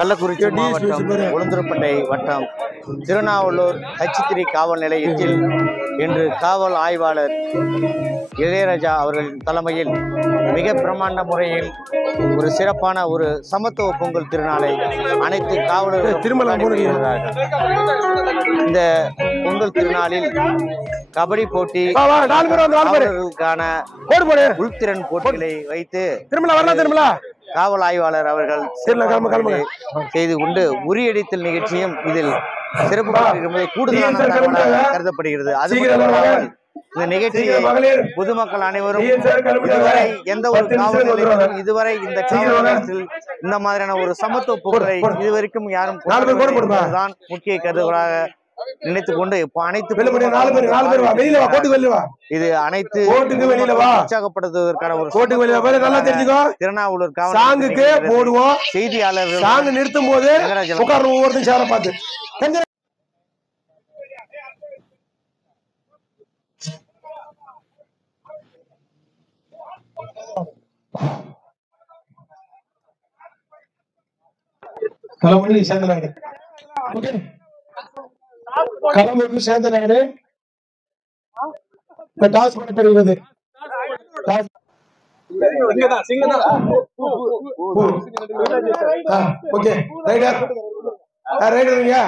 கள்ளக்குறிச்சி மாவட்டம் உளுந்தூர்பேட்டை வட்டம் திருநாவலூர் H3 காவல் நிலையத்தில் இன்று காவல் ஆய்வாளர் இளையராஜா அவர்களின் தலைமையில் மிக பிரமாண்ட முறையில் ஒரு சிறப்பான ஒரு சமத்துவ பொங்கல் திருநாளை அனைத்து காவலர்களும் இந்த பொங்கல் திருநாளில் கபடி போட்டி, காவலர்களுக்கான உள்திறன் போட்டிகளை வைத்து காவல் ஆய்வாளர் அவர்கள் செய்து கொண்டு உரியடித்தல் நிகழ்ச்சியும் இதில் சிறப்பு கூடுதலான கருதப்படுகிறது. அது இந்த நிகழ்ச்சியை பொதுமக்கள் அனைவரும் இதுவரை எந்த ஒரு காவல் நிலையத்திலும் இதுவரை இந்த காவல் நிலையத்தில் இந்த மாதிரியான ஒரு சமத்துவ போக்கை இதுவரைக்கும் யாரும் தான் முக்கிய கருதுகளாக நினைத்துக் கொண்டு இப்போ அனைத்து இது அனைத்து உற்சாகப்படுத்துவதற்கான ஒரு திருநாவலூர் காவல் செய்தியாளர்கள் நிறுத்தும் போது ஒவ்வொருத்தரும் பார்த்து களமுறை சேர்ந்த நாடு களமுறை சேர்ந்த நாடு டாஸ் பண்ணப்படுகிறது. ஓகே ரைடர் ரைடருங்க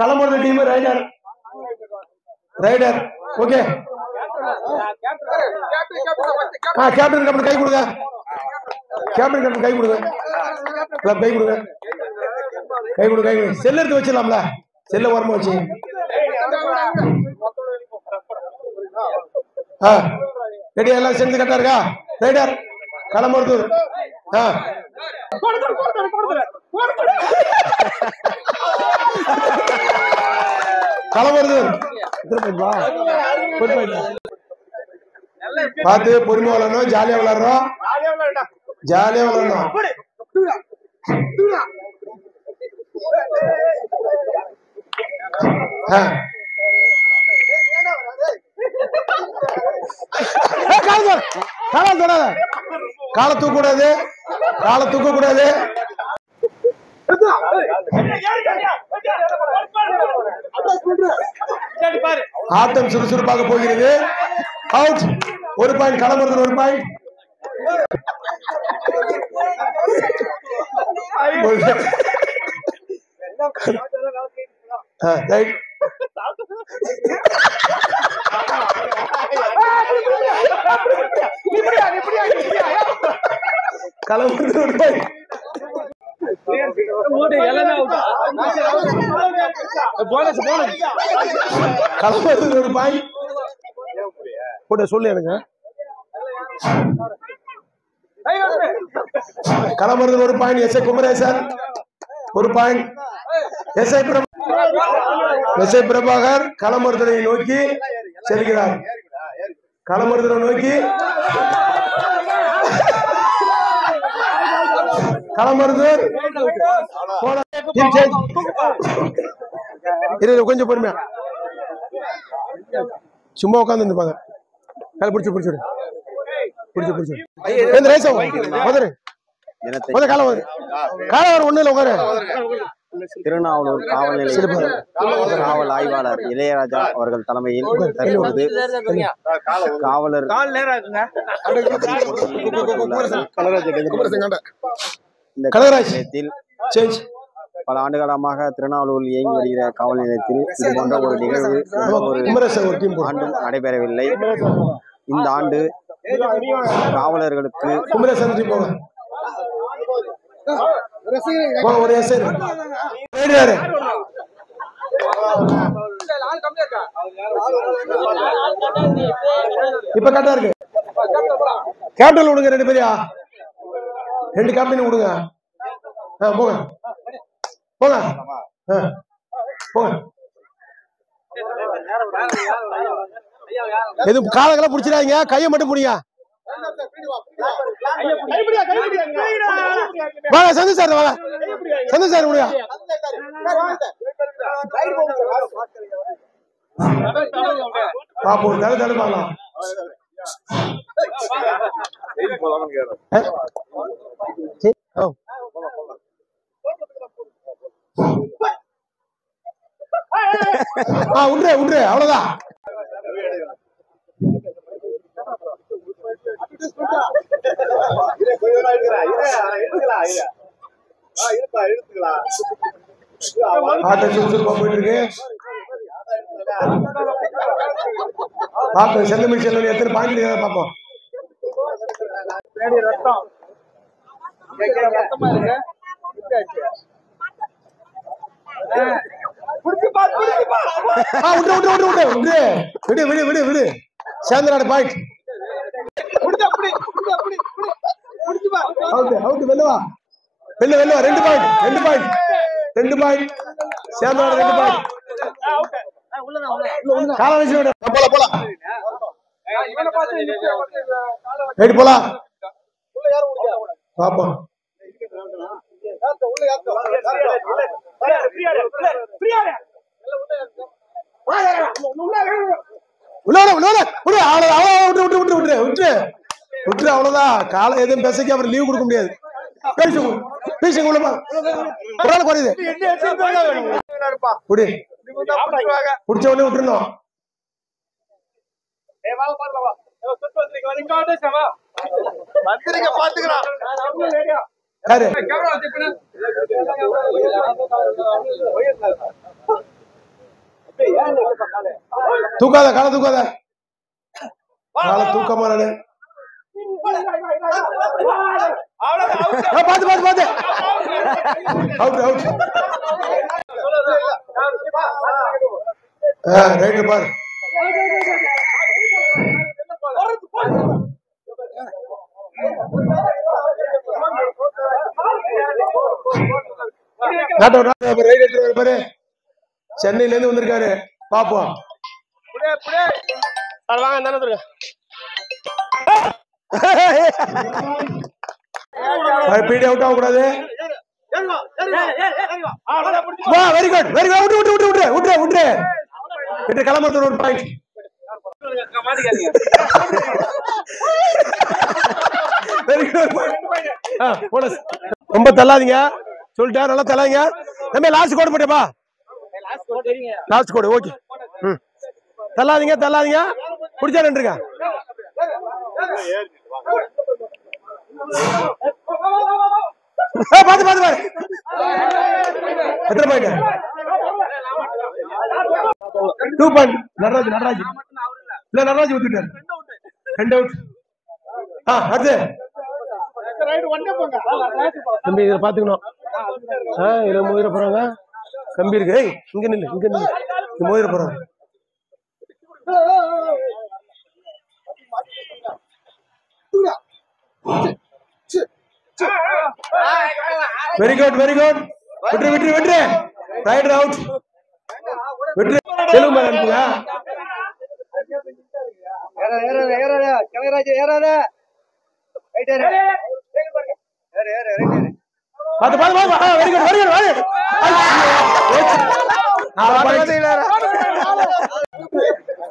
களமுறை team raider raider okay captain கை கொடுங்க கேப்டன் கை கொடுங்க கை கொடுங்க கை கொடுங்க கை கொடுங்க செல்ல எடுத்து வச்சிடலாம்ல செல்ல ஓரமா வச்சு ரெடியா எல்லாம் சேர்ந்து கரெக்டா இருக்கா ரைடர் களமருத்தூர் களமருத்தூர் பார்த்து பொறுமை விளையாடணும் ஜாலியா விளையாடுறோம் ஜாலியா விளையாடணும் காலை தூக்க கூடாது காலை தூக்க கூடாது ஆட்டம் சுறுசுறுப்பாக போகிறது. அவுட் ஒரு பாயிண்ட் களமருத்தூர் ஒரு பாயிண்ட் களமருத்தூர் ஒரு பாயிண்ட் களமருத்தூர் ஒரு பாயிண்ட் போட்ட சொல்லு எனக்கு களமருத்தூர் ஒரு பாயிண்ட் எஸ். குமரேசன் ஒரு பாயிண்ட் எஸ். பிரபாகர் களமருத்தூரை நோக்கி செல்கிறார். களமருத்தூரை நோக்கி களமருத்தூர் கொஞ்சம் பொறுமையா சும்மா உட்காந்து இருப்பாங்க. பிடிச்சு பிடிச்சிடு பிடிச்சு பிடிச்சு திருநாவலூர் காவல் நிலையத்தில் காவல் ஆய்வாளர் இளையராஜா அவர்கள் தலைமையில் தற்போது காவலர் நிலையத்தில் பல ஆண்டுகாலமாக திருநாவலூரில் இயங்கி வருகிற காவல் நிலையத்தில் இது போன்ற ஒரு நிகழ்வு ஆண்டும் நடைபெறவில்லை. இந்த ஆண்டு காவலர்களுக்கு இப்ப கரெக்டா இருக்கு. கேப்டன் விடுங்க ரெண்டு பேரையா ரெண்டு கேப்டன் விடுங்க. போங்க போங்க போங்க. எதுவும் காலங்களாம் பிடிச்சிடாதீங்க, கையை மட்டும் பிடிங்க. வாங்க சந்தோஷ் சார் வாங்க சந்தோஷ் சார் முடியா பாப்போம் தடு தடுப்பாங்களாம். விட்டுரு அவ்வளவுதான். ஆட்ட சுறுசுறுப்பா போயிட்டு இருக்கு. பாப்போம் செல்லமி செல்வன் எத்தனை பாயிண்ட் பாப்போம். விடு சேந்திராடு பாயிண்ட். வெல்லுவா 2 பாயிண்ட் சேந்திராடு 2 பாயிண்ட். காலவரிசை போலாம் பாப்போம். அவ்வளவுதான். காலை எதுவும் பேசக்கு அப்புறம் லீவ் கொடுக்க முடியாது. குறையுது புடிச்ச உடனே விட்டுருந்தோம். தூக்காத காலை தூக்காத காலை தூக்கமா பாத்து அவுட் ரைட் பாரு. சென்னையில இருந்து வந்திருக்காரு பாப்போம். பீடி அவுட் ஆகக்கூடாது. வெரி குட் விட்டு கிளம்புறது ஒரு பாயிண்ட். ரொம்ப தள்ளாதீங்க சொல்லிட்டேன். நல்லா தள்ளாதீங்க. நம்ம லாஸ்ட் கோடு போட்டேப்பா. லாஸ்ட் கோடு ஓகே. தள்ளாதீங்க பிடிச்சா நின்றுங்க. பாத்து எத்தனை பாயிண்ட்? 2 பாயிண்ட். நடராஜ் இல்ல நடராஜ் ஊத்திட்டாரு. 2 அவுட். அடுத்து தம்பி இதை பாத்துக்கணும். இதுல மோதிர போறாங்க. கம்பி இருக்கு. இங்க நில்லு மோதிர போறாங்க. வெரி குட் விட்டு ரைட் அவுட் விட்டு செல்வம் மேல அனுப்புங்க.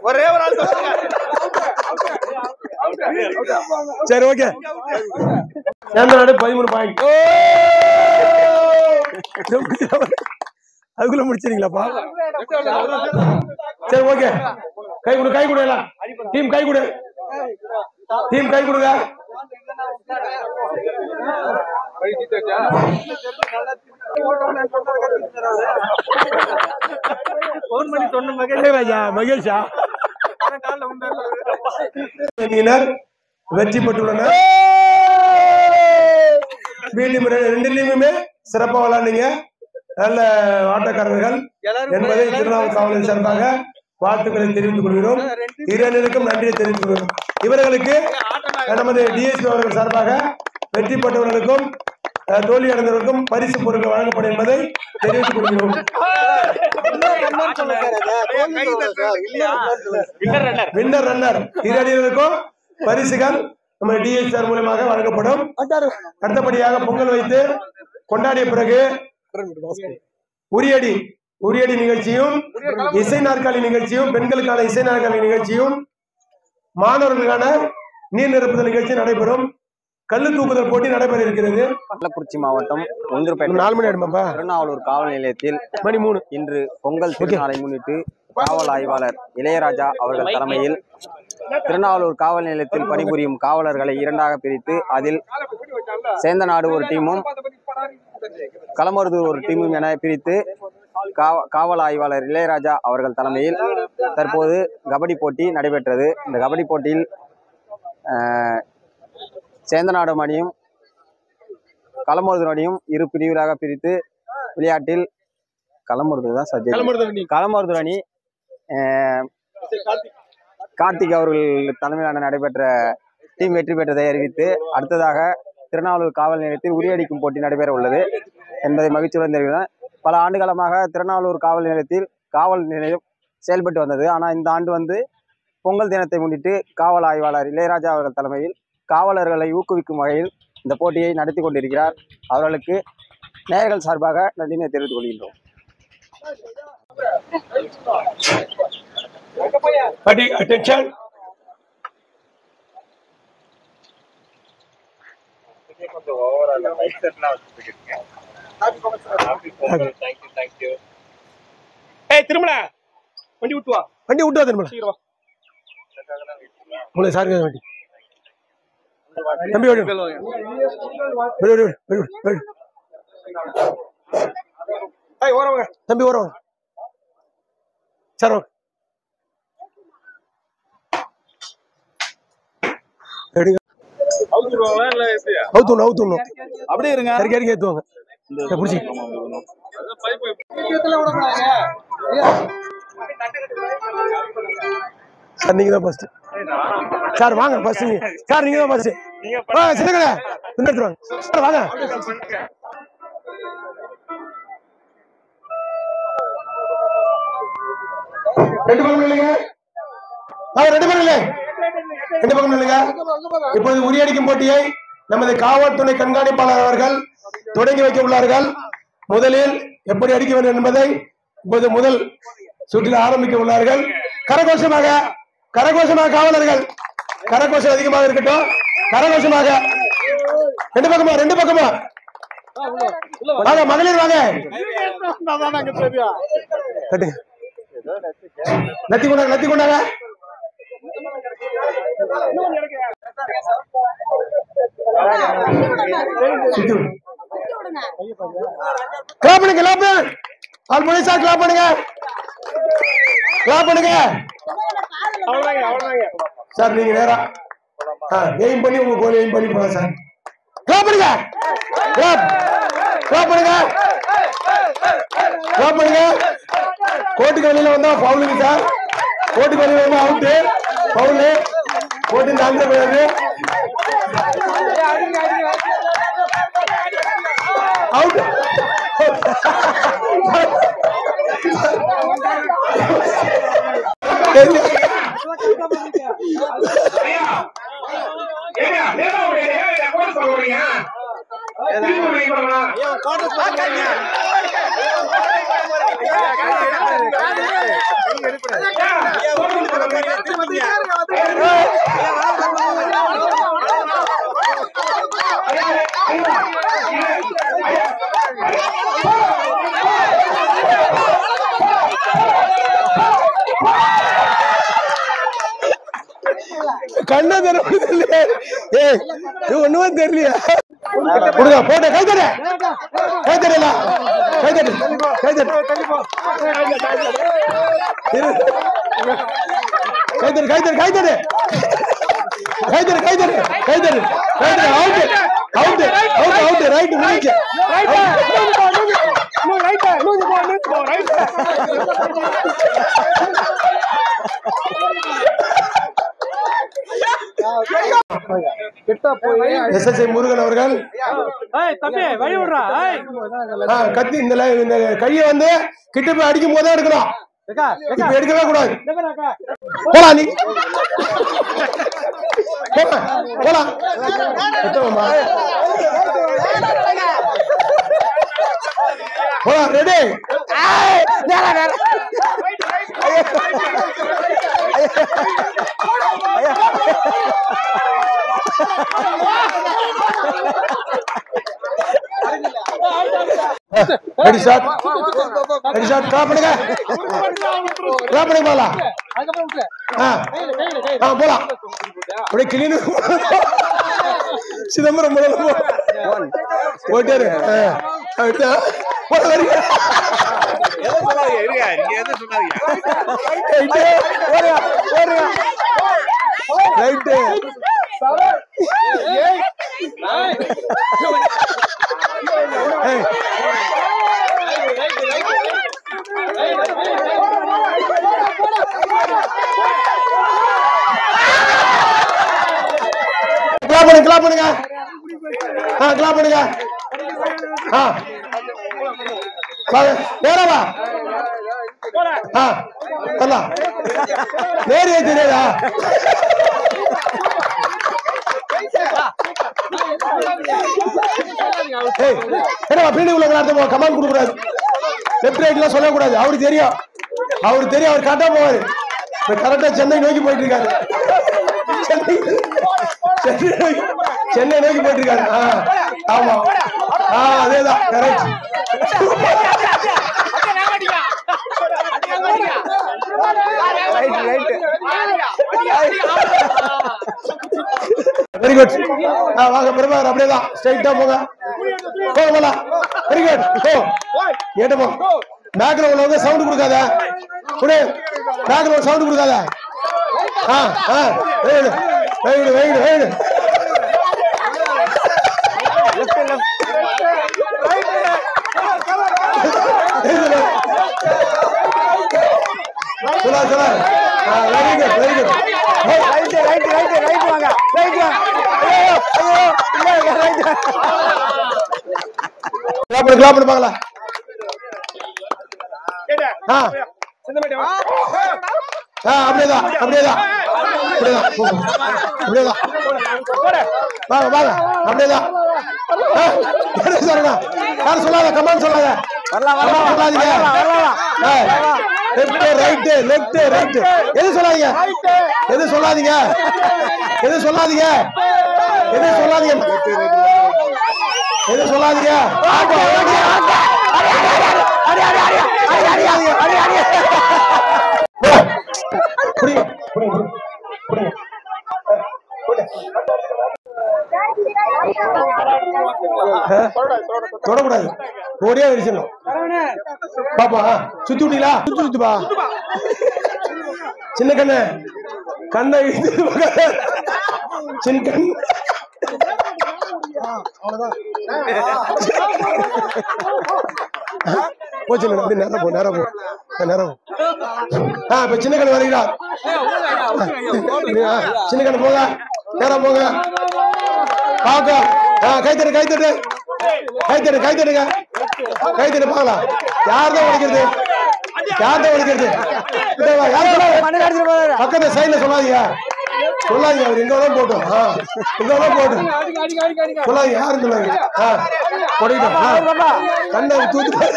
ஒரே ஒரு ஆள் சரி ஓகே. சேந்திராடு 13 பாயிண்ட். அதுக்குள்ள முடிச்சிருக்கீங்களாப்பா? சரி ஓகே. கை கொடு எல்லாம். டீம் கை கொடுங்க. மகேஷா வெற்றி பெற்றுள்ளனர். ரெண்டுலயுமே சிறப்பா விளையாடுங்க. நல்ல ஆட்டக்காரர்கள் என்பதை திருநாவல் காவலர் சார்பாக வாழ்த்துக்களை தெரிவித்துக் கொள்கிறோம். இரண்டிற்கும் நன்றியை தெரிவித்துக் கொள்கிறோம். இவர்களுக்கு நமது டிஎஸ்பி அவர்கள் சார்பாக வெற்றி பெற்றவர்களுக்கும் தோல்வி அடைந்தவர்களுக்கும் பரிசு பொருட்கள் வழங்கப்படும் என்பதை தெரிவித்துக் கொள்கிறோம். வின்னர் ரன்னர் இரண்டிற்கும் பரிசுகள் நம்ம டிஎஸ்ஆர் மூலமாக வழங்கப்படும். அடுத்தபடியாக பொங்கல் வைத்து கொண்டாடிய பிறகு உரியடி நிகழ்ச்சியும் இசை நாற்காலி நிகழ்ச்சியும் பெண்களுக்கான இசை நாற்காலி நிகழ்ச்சியும் மாணவர்களுக்கான நீர் நிரப்புதல் நிகழ்ச்சி நடைபெறும். கல்லு தூக்குதல் போட்டி நடைபெற இருக்கிறது. கள்ளக்குறிச்சி மாவட்டம் ஒன்றுபேட்டை 4 மணி ஆயிடுமாப்பா. திருநாவலூர் காவல் நிலையத்தில் மணி 3 இன்று பொங்கல் திருநாளை முன்னிட்டு காவல் ஆய்வாளர் இளையராஜா அவர்கள் தலைமையில் திருநாவலூர் காவல் நிலையத்தில் பணிபுரியும் காவலர்களை 2ஆக பிரித்து அதில் சேந்தநாடு ஒரு டீமும் களமருதூர் ஒரு டீமும் என பிரித்து காவல் ஆய்வாளர் இளையராஜா அவர்கள் தலைமையில் தற்போது கபடி போட்டி நடைபெற்றது. இந்த கபடி போட்டியில் சேந்தநாடு அணியும் களமருதூர் அணியும் 2 பிரிவுகளாக பிரித்து விளையாட்டில் களமருதூர் அணி கார்த்திக் அவர்கள் தலைமையிலான நடைபெற்ற டீம் வெற்றி பெற்றதை அறிவித்து அடுத்ததாக திருநாவலூர் காவல் நிலையத்தில் உரியடிக்கும் போட்டி நடைபெற உள்ளது என்பதை மகிழ்ச்சியுடன் தெரிவிக்கிறேன். பல ஆண்டுகாலமாக திருநாவலூர் காவல் நிலையத்தில் காவல் நிலையம் செயல்பட்டு வந்தது. ஆனால் இந்த ஆண்டு பொங்கல் தினத்தை முன்னிட்டு காவல் ஆய்வாளர் இளையராஜா அவர்கள் தலைமையில் காவலர்களை ஊக்குவிக்கும் வகையில் இந்த போட்டியை நடத்தி கொண்டிருக்கிறார். அவர்களுக்கு நேயர்கள் சார்பாக நன்றியை தெரிவித்துக் கொள்கின்றோம். Attention. திருமலா வண்டி விட்டு வா திருமலா உங்களை சாருங்க வண்டி தம்பி தம்பி ஓரவங்க சார் அவுத்துணும் அப்படியே இருங்க. கறிக்கறி ஏத்துவாங்க புடிச்சு சார் நீங்க தான் ஃபர்ஸ்ட். சார் வாங்க ஃபர்ஸ்ட். சார் நீங்க தான் ஃபர்ஸ்ட். சின்னக்கடை பின்னடுவாங்க சார் வாங்க. ரெண்டு பக்கம் இல்லைங்க. இப்போது உரியடிக்கும் போட்டியை நமது காவல்துறை கண்காணிப்பாளர் அவர்கள் தொடங்கி வைக்க உள்ளார்கள். முதலில் எப்படி அடிக்க வேண்டும் என்பதை இப்போது முதல் சுற்றில் ஆரம்பிக்க உள்ளார்கள். கரகோஷமாக காவலர்கள் கரகோஷம் அதிகமாக இருக்கட்டும். கரகோஷமாக ரெண்டு பக்கமா வாங்க மகளிர் வாங்க. நத்தி கொண்டாங்க. கிளாப் பண்ணுங்க. சார் நீங்க நேரா எய்ம் பண்ணி உங்க கோல் எய்ம் பண்ணி போங்க சார். கிளாப் பண்ணுங்க. கோட்டுக்கு வெளியில வந்தா பவுலுங்க சார். கோட்டுக்கு வெளியில வந்தா அவுட்டு. பவுலு கோட்டு தாங்க கூடாது. அவுட். கண்ணா தெரியல. ஒண்ணுமே தெரியலையா? போட்ட கை தட்டு எஸ்எஸ்ஐ முருகன் அவர்கள் கத்தி இந்த கையை வந்து கிட்ட போய் அடிக்கும் போதே எடுக்கணும். இப்ப எடுக்கவே கூடாது. போலாம் நீ போலாம். போலாம் ரெடி. ரெடி ஷாட் கிளாப் பண்ணுங்க போலாம் போலாம் அப்படியே கிளீன் சிதம்பரம் போயிட்டாரு ரைட்டு கிளாப் பண்ணுங்க கிளாப் பண்ணுங்க நேரவா வரலாம் நேரே தெரியாதா என்னவா பீடி உள்ள அர்த்தம் கமாண்ட் கொடுக்கூடாது லெப்ட் ரைட்லாம் சொல்லக்கூடாது அவருக்கு தெரியும் அவர் கரெக்டா போவாரு கரெக்டா சென்னை நோக்கி போயிட்டு இருக்காரு சென்னை நோக்கி போயிட்டு இருக்காரு ஆமா அதேதான் கரெக்ட் வெரி குட் வாங்க பிரபாகர் அப்படியேதான் ஸ்ட்ரைட்டா போங்க போகலாம் வெரி குட் ஏட்ட போ பேக்ரவுண்ட்ல வந்து சவுண்ட் கொடுக்காத பேக்ரவுண்ட் சவுண்ட் கொடுக்காத வெயிட் சொல்ல வெரி குட் ரைட் வாங்க கிளாப் பண்ணு பாக்கலாம் அப்படியேதான் வாங்க அப்படியேதான் யாரும் சொல்லாத கமாண்ட் சொல்லாத சொல்லாதீங்க லெஃப்ட் ரைட் எது சொல்லாதீங்க தொடக்கூடாது ஒரே விஷயம் பாப்பா சுத்தி விட்டீங்களா சுத்துப்பா சின்ன கண்ணை சின்ன கண் போச்சு அப்படி நேரம் இப்ப சின்ன கண்ணு வரீங்களா சின்ன கண்ணு போங்க நேரம் போங்க பாக்க கைத்தட்டு பாக்கலாம் யார்தான் உடைக்கிறது பக்கத்து சைட்ல சொல்லாதீங்க அவர் எங்க வேணா போட்டோம் சொல்லாதீங்க யாரும் சொல்லாதீங்க கண்ணை தூத்து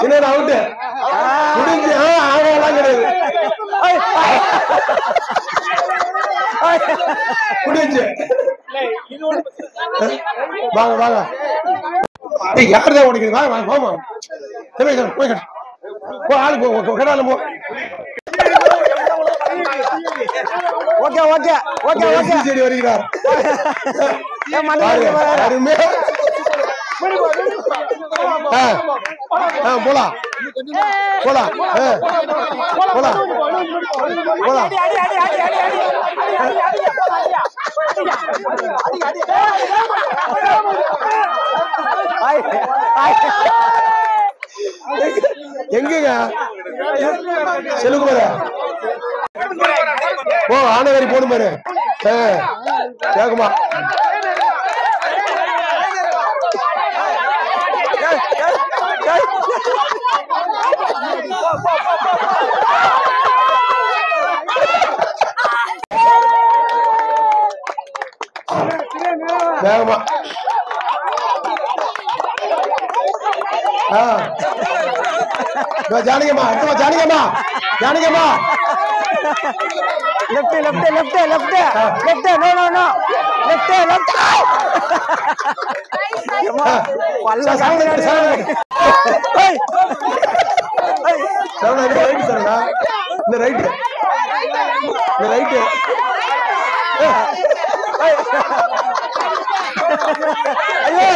சின்ன அவுட்டு முடிஞ்சு ஆகலாம் கிடையாது முடிஞ்சு வாங்க யாருதான் உடைக்கிறது வாங்க போய் ஆளு போ கடால போ சரி வருகிறார் போலாம் எங்க செல்லுக்கு ஓ ஆனவரி போடும் பாரு கேக்குமா வேகமா ஜானகம்மா அடுத்தமா Janakamma Janakamma left left left left left no no no left left பல்ல சரவணா இந்த ரைட்டு இந்த ரைட்டு ஐயோ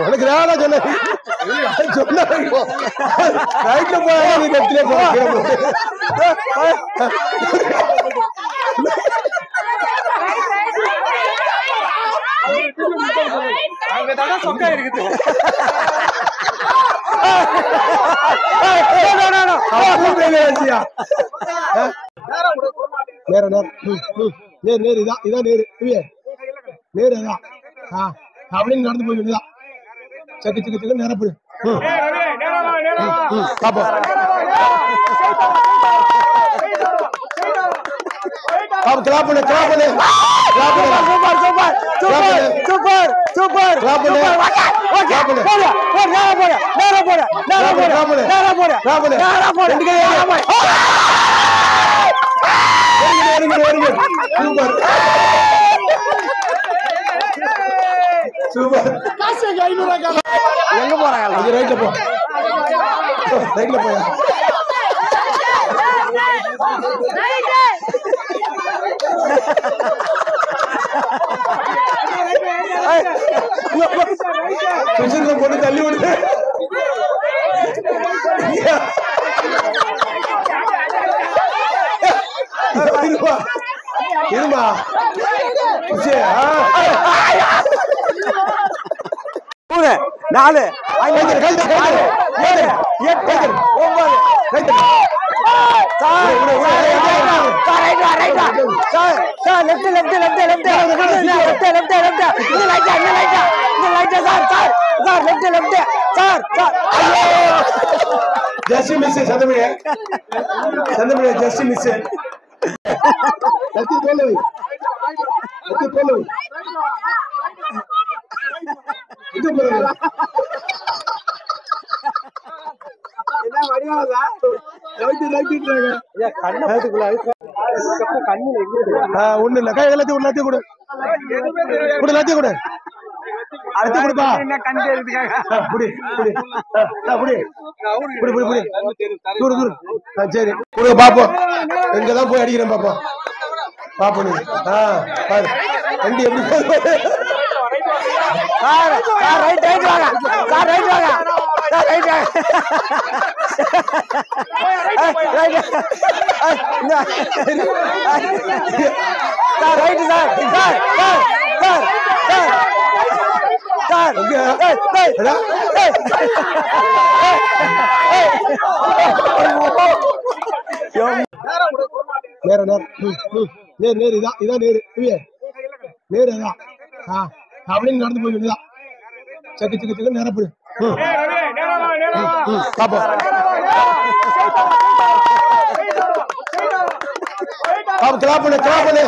உனக்கு வேணா சொன்ன ரைட்ல போய் லெஃப்ட்ல அங்கதான் சொக்கா இருக்குது நேரம் நேரம் நேர் நேர் இதான் இதான் நேரு நேரு அதான் அப்படின்னு நடந்து போய் வேண்டியதான் சக்கு சக்கு சக்கு நேரம் போய் பாப்போம் கிளாப் பண்ணு கிளாப் பண்ணு super super super super super clap பண்ணு கிளாப் பண்ணு போடு நேரா போடு நேரா போடு நேரா போடு நேரா போடு கிளாப் பண்ணு நேரா போடு ரெண்டு கை சூப்பர் சூப்பர் காசுக்கு 500 எங்க போறாங்க ரைட்ல போ ரைட்ல போயா பொண்ணு தள்ளி விடுது இருமா மூணு நாலு அஞ்சு ஆறு ஏழு எட்டு ஒன்பது ஜஸ்ட் மிஸ் சந்தமிழ சந்தமிழ ஜஸ்ட் மிஸ் தோல்வி தோல்வி ஒண்ணு இல்ல கை எல்லாத்தையும் எல்லாத்தையும் கொடு கொடு எல்லாத்தையும் கொடு அடுத்து கொடுப்பா சரி கொடுங்க பாப்போம் எங்கதான் போய் அடிக்கிறேன் பாப்போம் பாப்போம் நீ பாரு வண்டி எப்படி ரைட் ரைட் வாங்க சார் ரைட் வாங்க சார் ரைட் வாங்க sir right sir sir sir sir நேரம் நேரம் நேர் நேர் இதான் இதான் நேரு நேரு அதான் அப்படின்னு நடந்து போய் வேண்டியதான் சக்கு சக்கு சக்கு நேரம் போய் பாப்போம் கிளாப் பண்ணு கிளாப் பண்ணு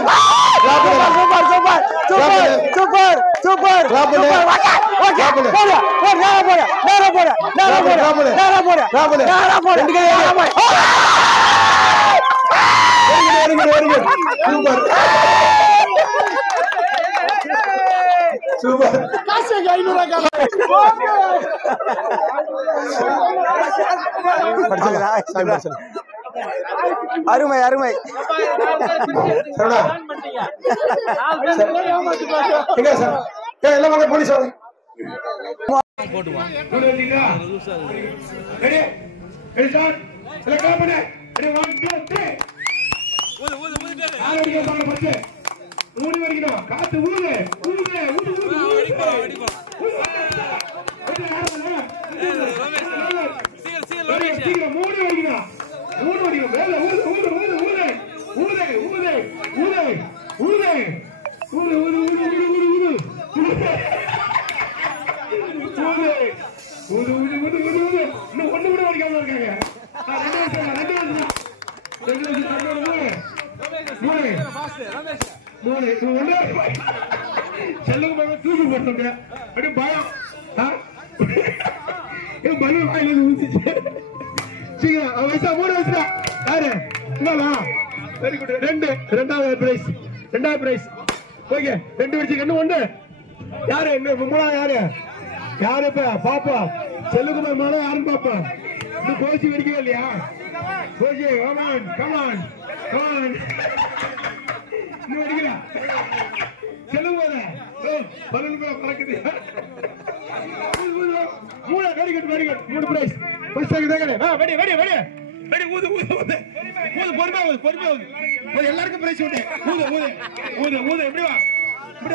super super super super super clap பண்ணு கிளாப் பண்ணு போடு போடு நேரா போடு நேரா போடு நேரா போடு நேரா போடு கிளாப் பண்ணு நேரா போடு ரெண்டு கை சூப்பர் சூப்பர் காசுக்கு 500 அருமை அருமை எல்லாம் போலீஸ் காத்து ஊது மூணு வரைக்கும் மூணு வரைக்கும் மேல ஊது ஊது ஊது ஊது ஊது ஊது ஊது ஊது ஊது ஊது ஊது ஊது ஊது ஊது ஊது ஊது ஊது இன்னும் ஒண்ணு கூட வரைக்காம இருக்காங்க ரெண்டு வருஷம் மூணு செல்லுங்க தூக்கி போட்டு அப்படியே பயம் பலூன் வாயில ஊத்திச்சு சீக்கிரம் வயசா 3 வயசுல யாரு வெரி குட் ரெண்டாவது பிரைஸ் ஓகே 2 வச்சு இன்னும் 1 யாரு இன்னும் 3 யாரு இப்ப பாப்பா செல்லுக்குமார் மேல யாரும் பாப்பா இன்னும் கோச்சி வெடிக்கவே இல்லையா கோச்சி கமான் இன்னும் வெடிக்கிறா செல்லுக்குமார பலூன் பறக்குது 3 வெரி குட் 3 பிரைஸ் ஃபர்ஸ்ட் வெடி ஊது பொறுமையா ஊது எல்லாருக்கும் பிரைஸ் உண்டு ஊது எப்படி வா இப்படி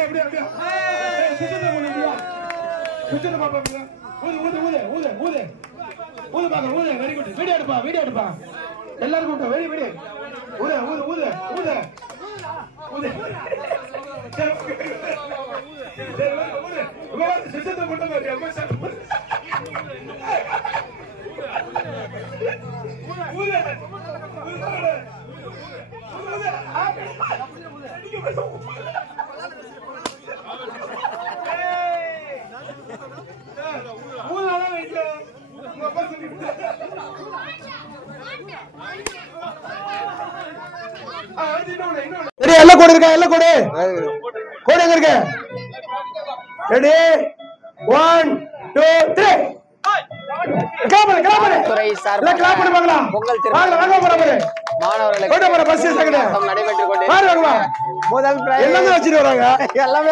சுத்தம் பாப்பா ஊது பாக்க வெரி குட் வீடியோ எடுப்பா எல்லாருக்கும் உண்டு வெடி ஊது சுத்தத்தை மட்டும் பாரு அம்மா எல்லாம் கோடு இருக்கா எல்லாம் கோடு எங்க இருக்கு ரெடி 1 2 3 துறை சார்பாக பொங்கல் நடைபெற்றுக் கொண்டிருக்கிறது. முதல் பிரைஸ் எல்லாமே வச்சிட்டு வராங்க எல்லாமே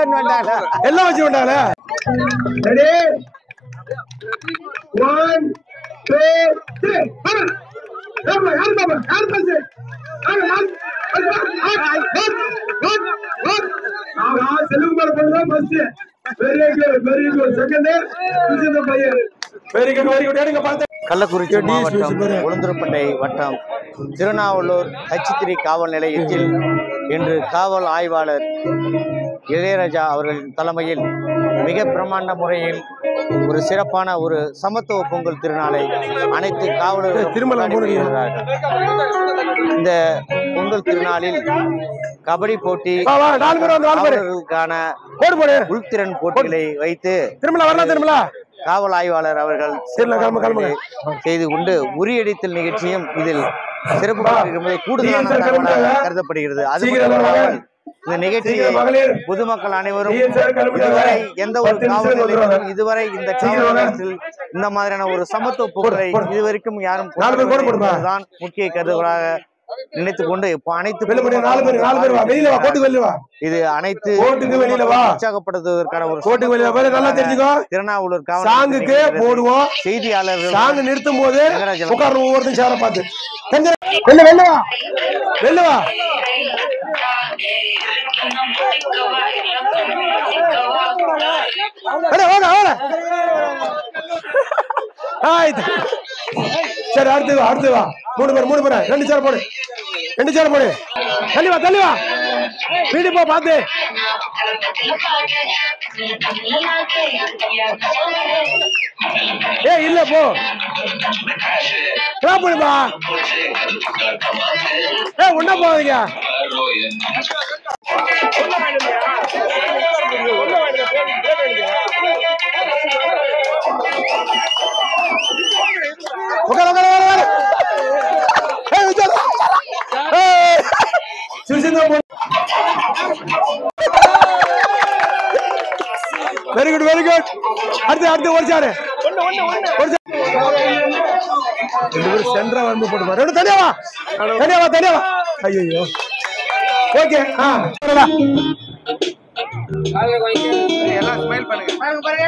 எல்லாம் வச்சு விட்டாங்க ரெடி 1 2 3 கள்ளக்குறிச்சி மாவட்டம் உளுந்தூர்பேட்டை வட்டம் திருநாவலூர் H3 காவல் நிலையத்தில் இன்று காவல் ஆய்வாளர் இளையராஜா அவர்களின் தலைமையில் மிக பிரமாண்ட முறையில் ஒரு சிறப்பான ஒரு சமத்துவ பொங்கல் திருநாளை அனைத்து காவலர்களும் இந்த பொங்கல் திருநாளில் கபடி போட்டி காவலர்களுக்கான உள்திறன் போட்டிகளை வைத்து காவல் ஆய்வாளர் அவர்கள் செய்து கொண்டு உரியடித்தல் நிகழ்ச்சியும் இதில் சிறப்பு கூடுதலான கருதப்படுகிறது. அது இந்த நிகழ்ச்சியை பொதுமக்கள் அனைவரும் இதுவரை எந்த ஒரு காவல் நிலையத்திலும் இதுவரை இந்த காவல் நிலையத்தில் இந்த மாதிரியான ஒரு சமத்துவ போக்கை இதுவரைக்கும் யாரும் தான் முக்கிய கருதுகோளாக நினைத்துக் கொண்டு அனைத்து இது அனைத்து உற்சாகப்படுத்துவதற்கான ஒரு திருநாவலூர் போடுவோம் செய்தியாளர்கள் நிறுத்தும் போது ஒவ்வொருத்தரும் சேர பார்த்து சரி அடுத்து வா 3 பேர் 2 சேர் போடு தள்ளி வா வீடு போ பாத்து இல்ல போ கிளாப் பண்ணுப்பா ஒண்ணா போவாதீங்க வெரி குட் அடுத்து ஒரு சாரு சென்டரா வந்து போட்டு தனியாவா ஐயோ ஓகே எல்லாம் ஸ்மைல் பண்ணுங்க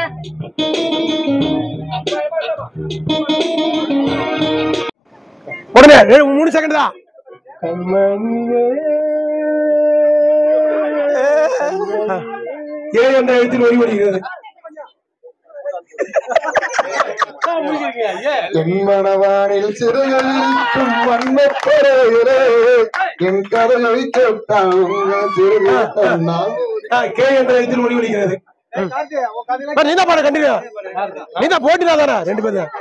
உடனே 3 செகண்ட் தான் என்ற எழுத்தில் ஒளிவருகிறது மணவானில் சிறுகளுக்கும் வண்ணப்பறையிலே என் கடலை கே என்ற எழுத்தில் ஒளிவருகிறது நீதான் பாட கண்டிப்பா நீதான் போட்டினா தானே 2 பேரும்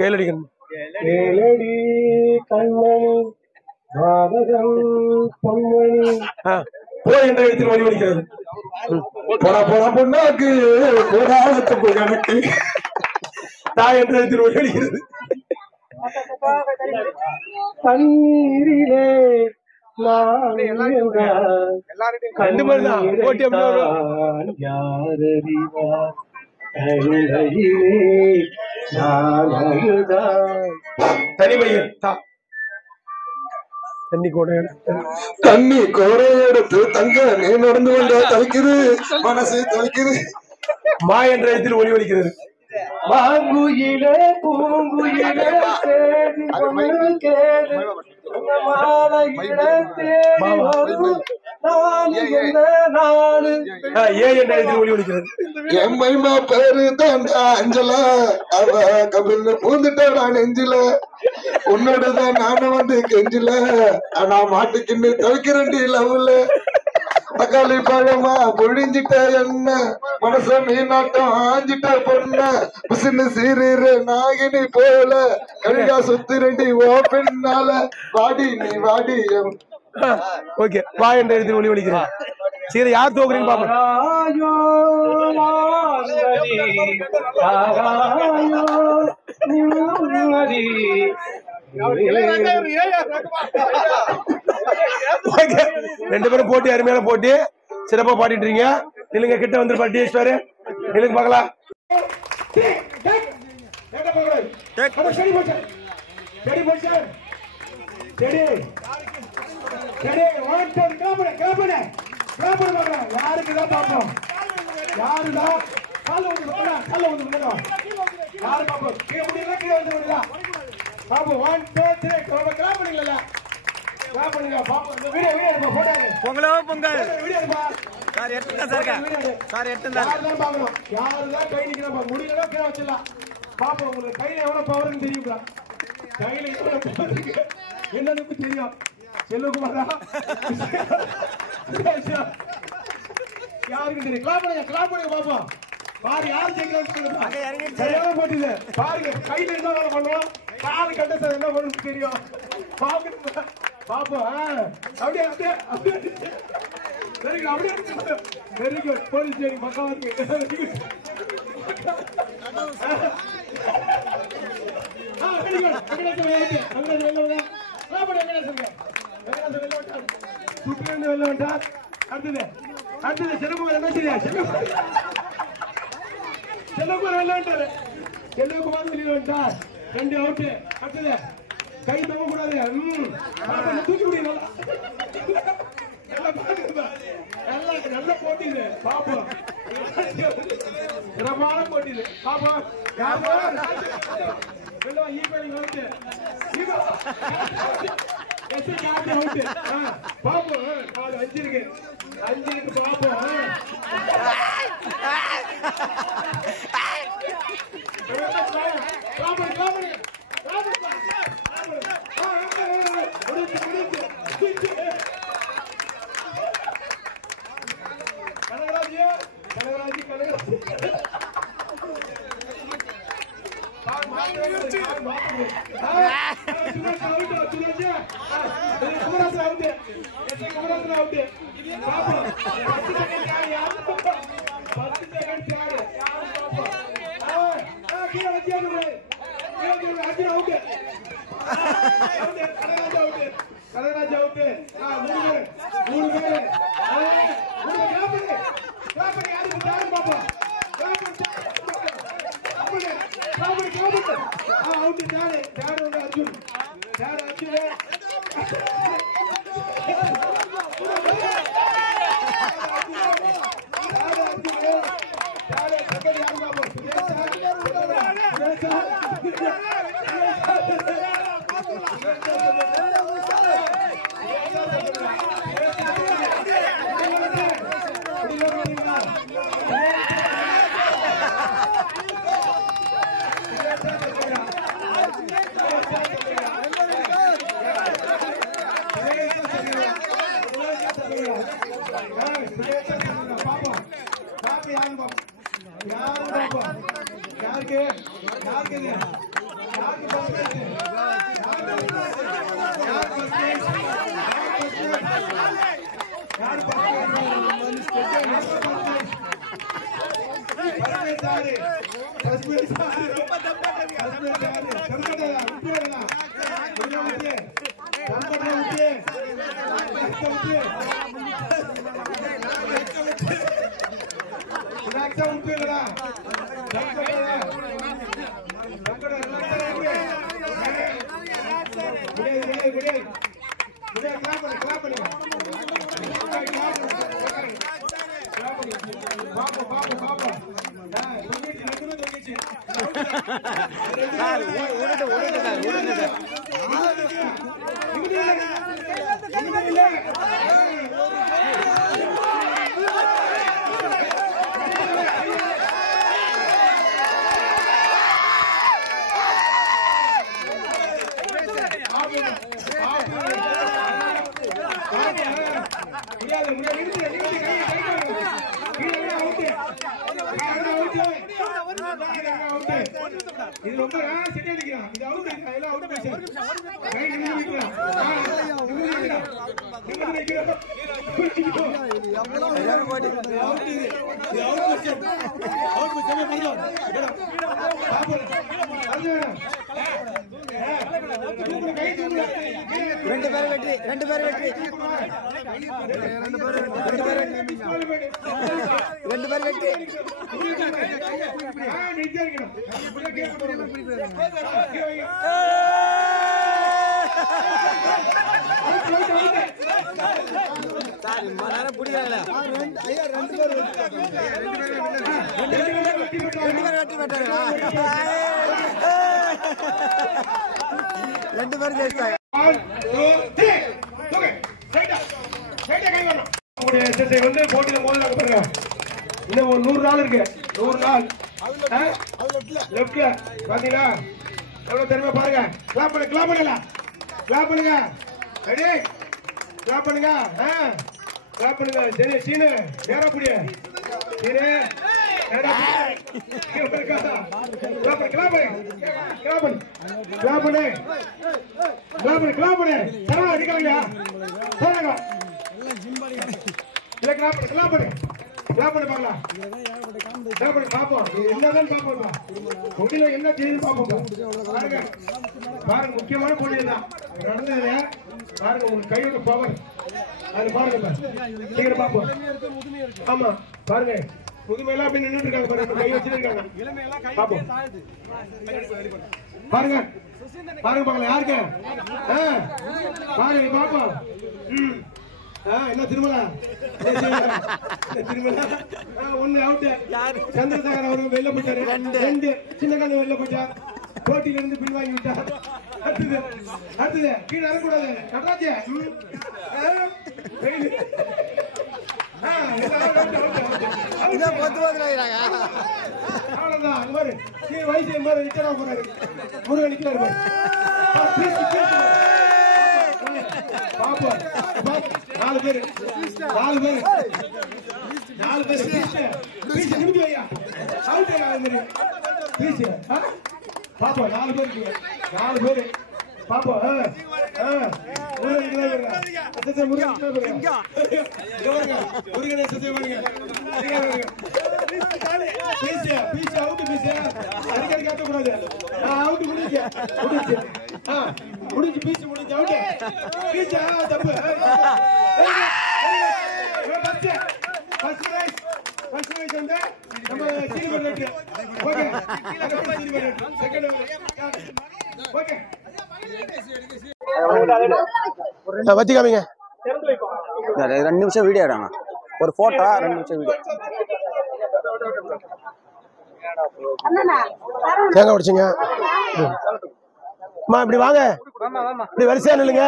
கேளடிக்கணும் கண்ணன் போ என்ற இடத்தில் வழிவழிக்கிறது. போனா போனா பொண்ணாக்கு போராட்டத்து எனக்கு தாய் என்ற இடத்தில் வழிவழிக்கிறது. தண்ணீரிலே ரெண்டு பேர் தான் போட்டி. தனிமையில் தண்ணி கோடை எடுத்து தங்க நீ நடந்து வந்தா தவிக்குது மனசு தவிக்குது. மா என்ற இடத்தில் ஒளி ஒலிக்கிறது. மாங்குயிலே பூங்குயிலே எம்மைமா பேரு தான் அஞ்சலா அவ கபில் பூந்துட்டா நெஞ்சில உன்னோடதான் நானும் வந்து கெஞ்சில ஆனா மாட்டுக்கின்னு தவிக்கிறேன்டி லவ்ல தக்காளி பழமா பொழிஞ்சிட்ட என்ன மனச மீனாட்டம் ஆஞ்சிட்ட பொண்ண புசின்னு சீரீரு நாகினி போல கழுகா சுத்தி ரெண்டி ஓ பின்னால வாடி நீ வாடி. ஓகே வா என்ற எழுதி ஒளி ஒலிக்கிறேன். சரி யார் தோக்குறீங்க பாப்போம். ரெண்டு பேரும் போட்டி அருமையான போட்டி சிறப்பா பாடிட்டு இருக்கீங்க. இல்லைங்க கிட்ட வந்து பாட்டியேஸ்வரு இல்லைங்க பாக்கலாம். யாருக்குதான் பாப்போம் யாருதான் கால வந்து யாரு பாப்போம் கீழே முடியல கீழே வந்து பாப்போம் 1 2 3 கிளாப் பண்ணீங்களா கிளாப் பண்ணுங்க பாப்போம். இந்த வீடியோ எடுப்பா போட்டோ பொங்கலோ பொங்கல் வீடியோ எடுப்பா சார் எடுத்துங்க சார் எடுத்துங்க யாரதான் பாக்கணும் யாரதான் கை நிக்கணும் முடியல கீழே வச்சிடலாம் பாப்போம். உங்களுக்கு கையில எவ்வளவு பவர்னு தெரியுங்களா கையில எவ்வளவு பவர் இருக்கு என்னன்னு தெரியும். செல்லுக்குமாரா யாருக்கு தெரியும். கிளாப் பண்ணுங்க பாப்போம். பாரு யாரு ஜெயிக்கிறாங்க சரியான போட்டியில பாருங்க. கையில என்ன வேலை பண்ணுவோம் காலு கட்ட சார் என்ன பண்ணு தெரியும் பாப்போம். அப்படியே அப்படியே வெரி குட் அப்படியே வெரி குட் போலீஸ் சரி பக்கம் இருக்கு. அடுத்தது செல்வகுமார் என்ன சரியா செல்வகுமார் வெளில வந்துட்டாரு. செல்வகுமார் வெளியில வந்துட்டார். 2 அவுட். அடுத்தது கை தவ கூடாது. தூக்கி விடுங்க. நல்ல போட்டி இது பாப்போம். சிறப்பான போட்டி இது பாப்போம். ஈக்குவலிங் அவுட் பாப்போம். 5 இருக்கு 5 இருக்கு பாப்போம். யாருக்கு இன்னும் 100 நாள் இருக்கு. 100 நாள் லெஃப்ட்ல பாத்தீங்களா? எவ்வளவு தெரியுமா பாருங்க. கிளாப் பண்ணுங்க, கிளாப் பண்ணுங்க, கிளாப் பண்ணுங்க. ரெடி? கிளாப் பண்ணுங்க. கிளாப் பண்ணுங்க. சரி சீனு நேரா புடி. சீனு நேரா புடி. கிளாப் பண்ணு, கிளாப் பண்ணு. கிளாப் பண்ணு. கிளாப் பண்ணு. கிளாப் பண்ணு, கிளாப் பண்ணு. சரவணா நிக்கலங்க. சரவணா. இல்ல கிளாப் பண்ணு, கிளாப் பண்ணு. கிளாப் பண்ணு பாக்கலாம். கிளாப் பண்ணு பாப்போம். என்னதான் பாப்போம். போட்டில என்ன செய்யுது பாப்போம். பாருங்க. பாருங்க முக்கியமான போட்டி தான். நடந்தது பாருங்க உங்க கையோட பவர். அது பாருங்க. சீக்கிரம் பாப்போம். ஆமா பாருங்க. முதுமையெல்லாம் அப்படி நின்னுட்டு இருக்காங்க பாருங்க. கை வச்சிருக்காங்க. பாப்போம். பாருங்க. பாருங்க பாக்கலாம் யாருக்கு? பாருங்க பாப்போம். என்ன திருமலா? திருமலா ஒண்ணு அவுட். சந்திரசேகர் அவரும் வெளில போயிட்டாரு. 2 சின்ன கண்ணு வெளில போயிட்டார். போட்டியில இருந்து பின் வாங்கி விட்டார். அடுத்தது கீழே இறக்கூடாது. நடராஜ் அவ்வளவுதான். வயசு நிக்கிறா போறாரு. முருகன் நிக்கிறாரு. பாப்போம். 4 பேர் நிமிதி வையா. அவுட் பாப்போம். 4 பேர் பாப்போம். முடிஞ்சு பீச்சு முடிஞ்சு அவுட். பீச்சா தப்பு. ஃபர்ஸ்ட் ரைஸ் வந்து நம்ம senior rate. Okay. Second okay. வச்சு காமிங்க. 2 நிமிஷம் வீடியோ எடுங்க. ஒரு போட்டோ 2 நிமிஷம் வீடியோ. தேங்காய் உடைச்சிங்க. அம்மா இப்படி வாங்க. இப்படி வரிசையா நில்லுங்க.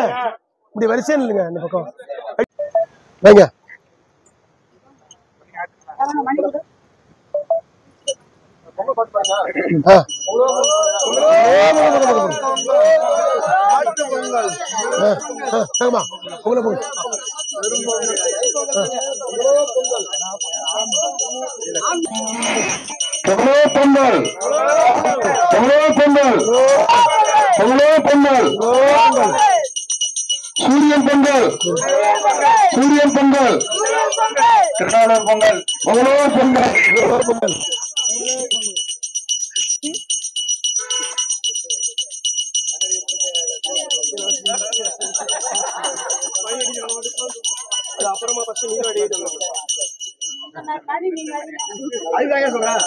இப்படி வரிசையா நில்லுங்க. இந்த பக்கம் வைங்க. பொங்கல் சூரியன் பொங்கல் கர்நாடக பொங்கல் பொங்கல் அப்புறமா ஃபர்ஸ்ட் நீங்க அடிக்கிட்டு அதுக்காக சொல்றேன்.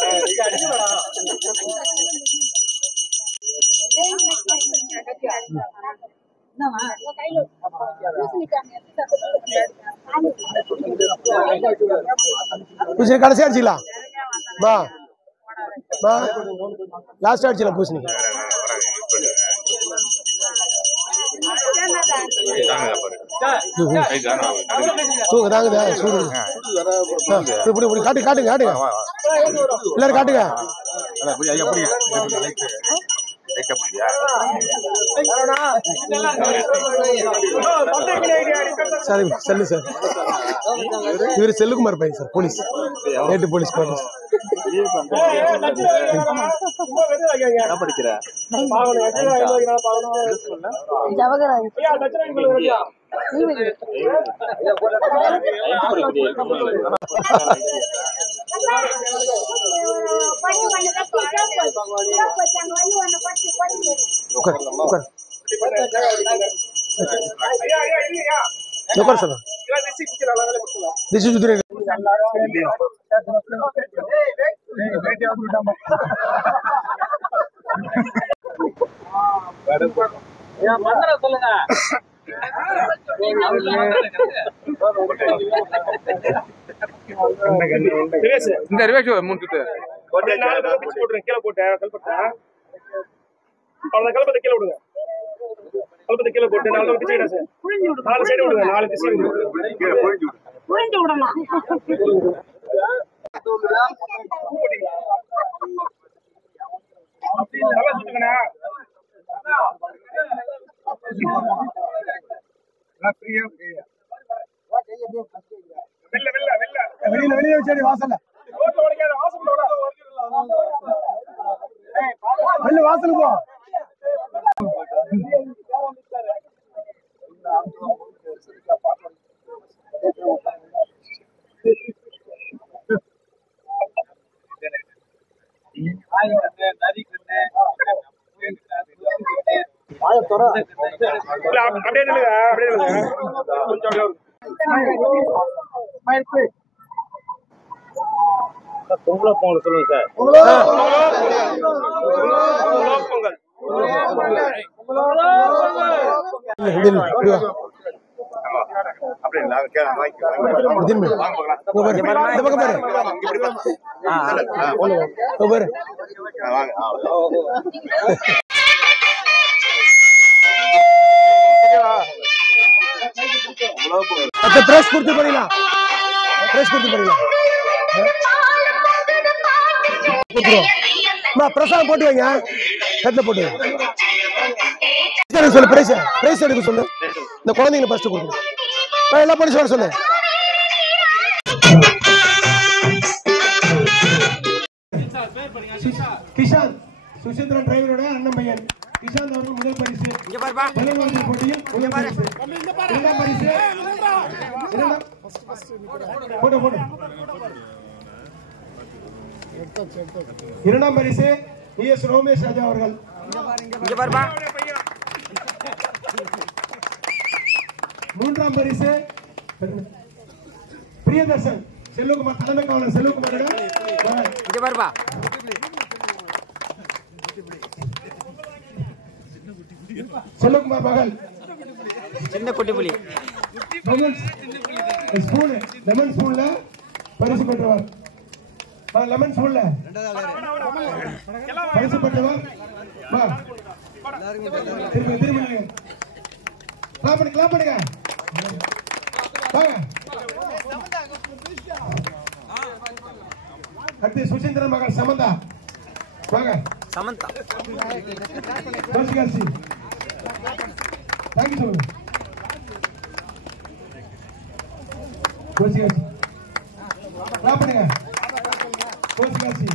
கடைசி அடிச்சுக்கலாம் லாஸ்ட் அடிச்சுக்கலாம் பூசணி தூக்கு தாங்குதா சூடு இப்படி காட்டுங்க எல்லாரும் காட்டுங்க சார் செல்லு சார் இவரு செல்லுக்குமார் பையன் சார் போலீஸ் நேட்டு போலீஸ் சொல்லுங்க இந்த ரிவேஷ் மூணு கீழே போட்டேன் கல்பத்தை கீழே விடுங்க கல்பத்தை கீழே போட்டு 4 திசை சார் 4 சைடு விடுங்க 4 திசை புரிஞ்சு விடலாம் வெளியே வச்சு வாசல்ல வாசலுக்கு போ அப்படியே நில்லுங்க பொங்கலோ பொங்கல் சொல்லுங்க சார் பொங்கல் பிரஸ் கொடுத்து பண்ணிடலாம் பிரசாதம் போட்டு வைங்க கட்டில போட்டு சொல்லு பிரைஸ் எடுக்க சொல்லு இந்த குழந்தைங்களை ஃபர்ஸ்ட் கொடுக்கணும் எல்லாம் படிச்சு வர சொல்லு கிஷான் சுசீந்திரன் டிரைவரோட அண்ணன் பையன் கிஷாந்த் அவர்கள் முதல் பரிசு போட்டியில் முதல் பரிசு இரண்டாம் பரிசு இரண்டாம் பரிசு ES ரோமேஷ் ராஜா அவர்கள் மூன்றாம் பரிசு பிரியதர்ஷன் செல்வகுமார் தலைமை காவலர் செல்வகுமார் செல்வகுமார் மகள் சின்ன குட்டி புலி லெமன் ஸ்பூன்ல பரிசு பெற்றவர் லெமன் ஸ்பூன்ல பரிசு பெற்றவர் திரும்பி கிளாப் பண்ணுங்க அடுத்து சுசீந்திரன் மகள் சமந்தா வாங்க சமந்தா கோசிகாசி தேங்க்யூ சொல்லுங்க கோசிகாசி கிளாப் பண்ணுங்க கோசிகாசி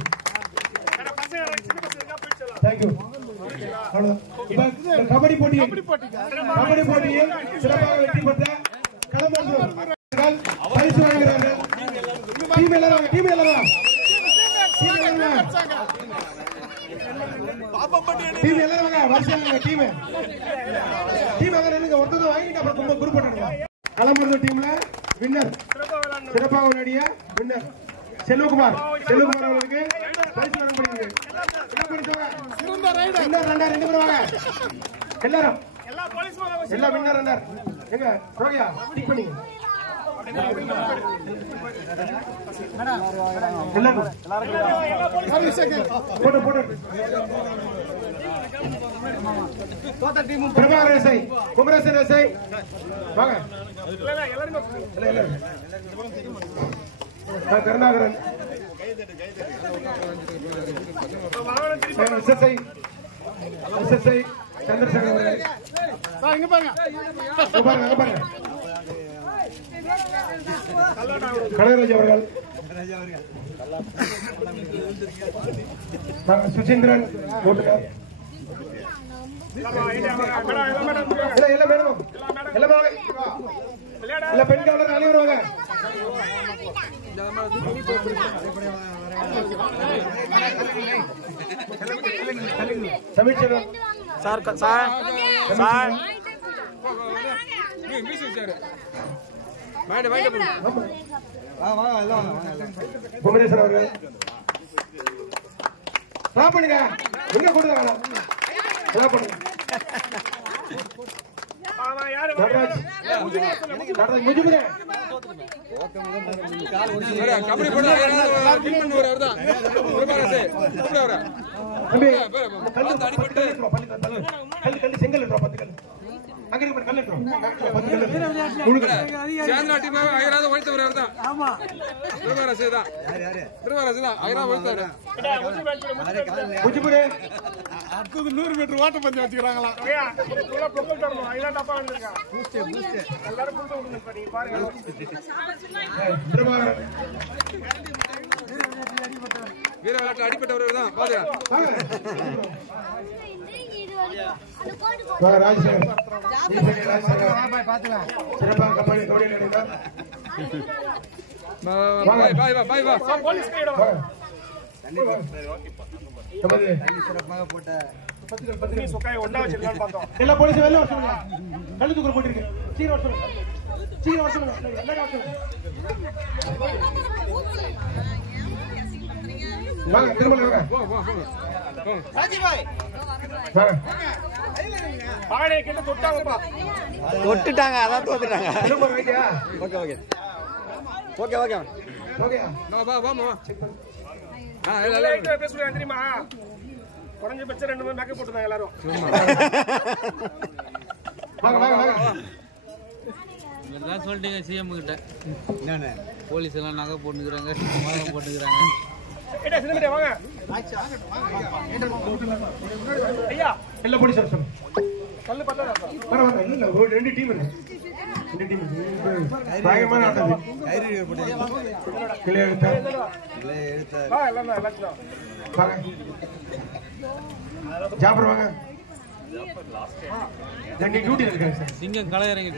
தேங்க்யூ கபடி போட்டியில் சிறப்பாக வெற்றி பெற்ற களமன்றூர் பரிசு வாங்குகிறார்கள் டீம் எல்லாரும் டீம் எல்லாரும் வாங்க, வரிசையா டீம் வாங்க, நில்லுங்க. ஒருத்தர் வாங்கிட்டு அப்புறம் குரூப் பண்ணுங்க. களம்புற டீம்ல வின்னர் சிறப்பாக விளையாடிய வின்னர் செல்வகுமார் அவர்களுக்கு பரிசு வழங்கப்படுகிறது. வின்னர் ரெண்டார் 2 பேரும் வாங்க. எல்லாரும் எல்லா வின்னர் ரெண்டார் எங்க ரோகியா டிக் பண்ணீங்க. பிரபாகர் குமரேசன் வாங்க. கருணாகரன் சந்திரசேகர் கனகராஜ் அவர்கள், சுசீந்திரன் ஓட்டுநர், எல்லா பெண்காவலர் அனைவரும் சமீட்சரம் குமரேசன் அவர்கள் பண்ணுங்க. எங்க கொடுத்தாங்க செங்கல் அடுத்தது 100 மீட்டர் ஓட்ட பந்தயம் வச்சுக்கிறாங்களா? வீர விளையாட்டு அடிப்பட்டவர் தான் எல்லா போலீஸும் வெளில வர சொல்லுங்க. கல்லு தூக்குற போட்டிருக்கு. சீக்கிரம் வர சொல்லுங்க. வாங்க, திருமலை வாங்க. தொட்டுட்டாங்க, அதான் தோத்துட்டாங்க. ஓகே தெரியுமா? குறைஞ்சபட்சம் 2 மணி மேக்கப் போட்டுருந்தாங்க எல்லாரும். சொல்லிட்டீங்க சிஎம் கிட்ட, போலீஸ் எல்லாம் நகை போட்டுக்கிறாங்க, போட்டுக்கிறாங்க. எல்லா போலீஸும் கல்லு பத்தல இல்ல, ஒரு 2 டீம் இருக்கு. 2 டீம் பயங்கரமான ஆட்டம். ஜாபர் வாங்க. டியூட்டி இருக்காங்க சார். சிங்கம் களை இறங்கி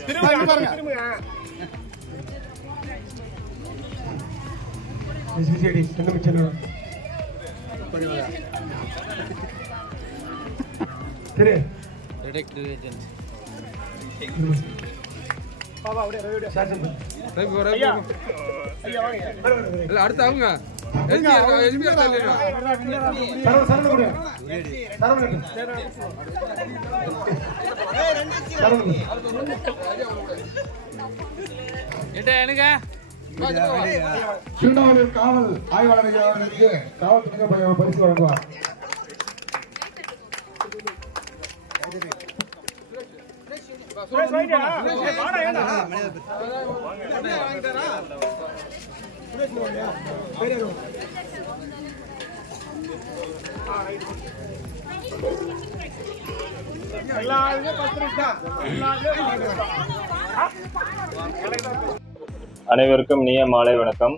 அடுத்து அவங்க திருநாவலூர் காவல் ஆய்வாளர் அவர்களுக்கு காவல்துறை பரிசு வழங்குவார். அனைவருக்கும் இனிய மாலை வணக்கம்.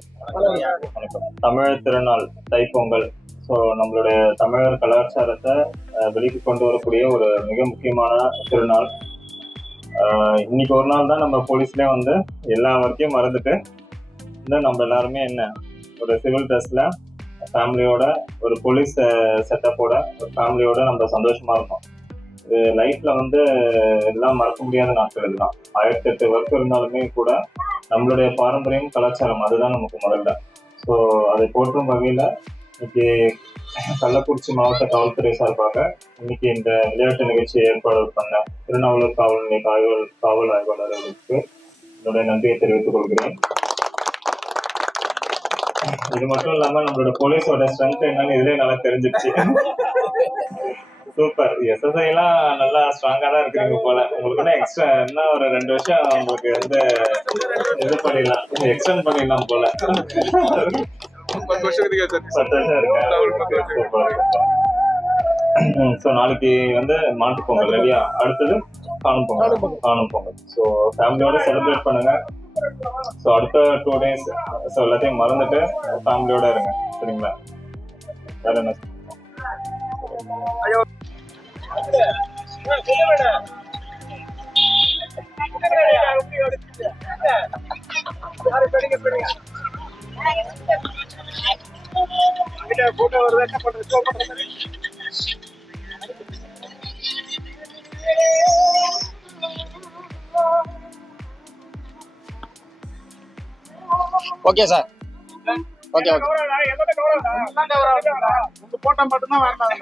தமிழர் திருநாள் தைப்பொங்கல். ஸோ நம்மளுடைய தமிழர் கலாச்சாரத்தை வெளிக்கு கொண்டு வரக்கூடிய ஒரு மிக முக்கியமான திருநாள். இன்னைக்கு ஒரு நாள் தான் நம்ம போலீஸ்லேயே வந்து எல்லா வரைக்கும் மறந்துட்டு இன்னும் நம்ம எல்லாருமே என்ன ஒரு சிவில் ட்ரெஸ்ல ஃபேமிலியோட ஒரு போலீஸ் செட்டப்போட ஒரு ஃபேமிலியோட நம்ம சந்தோஷமா இருந்தோம். லைஃப்ல வந்து எல்லாம் மறக்க முடியாத நாட்கள் இதுதான். 1008 ஒர்க் இருந்தாலுமே கூட நம்மளுடைய பாரம்பரியம் கலாச்சாரம் அதுதான் நமக்கு முதல்ல. ஸோ அதை போற்றும் வகையில இன்னைக்கு கள்ளக்குறிச்சி மாவட்ட காவல்துறை சார்பாக இன்னைக்கு இந்த விளையாட்டு நிகழ்ச்சியை ஏற்பாடு பண்ண திருநாவலூர் காவல் நிலைய காவல் ஆய்வாளர்களுக்கு என்னுடைய நன்றியை தெரிவித்துக் கொள்கிறேன். இது மட்டும் இல்லாம நம்மளோட போலீஸோட ஸ்ட்ரென்த் என்னன்னு இதுலயே நல்லா தெரிஞ்சிருச்சு. சூப்பர். எஸ்எஸ்ஐ எல்லாம் நல்லா ஸ்ட்ராங்கா தான் இருக்கிறீங்க போல. உங்களுக்கு கூட எக்ஸ்ட்ரா என்ன ஒரு 2 வருஷம் உங்களுக்கு வந்து இது பண்ணிடலாம், எக்ஸ்டெண்ட் பண்ணிடலாம் போல. 10 வருஷம் இருக்கு. 10 வருஷம் இருக்கு. ஸோ நாளைக்கு வந்து மாட்டு பொங்கல் இல்லையா, அடுத்தது காணும் பொங்கல். ஸோ ஃபேமிலியோட செலிப்ரேட் பண்ணுங்க. ஸோ அடுத்த 2 days ஸோ எல்லாத்தையும் மறந்துட்டு ஃபேமிலியோட இருங்க, சரிங்களா? வேற என்ன? Okay sir. ஓகே போட்டா மட்டும்தான் வேண்டாம்.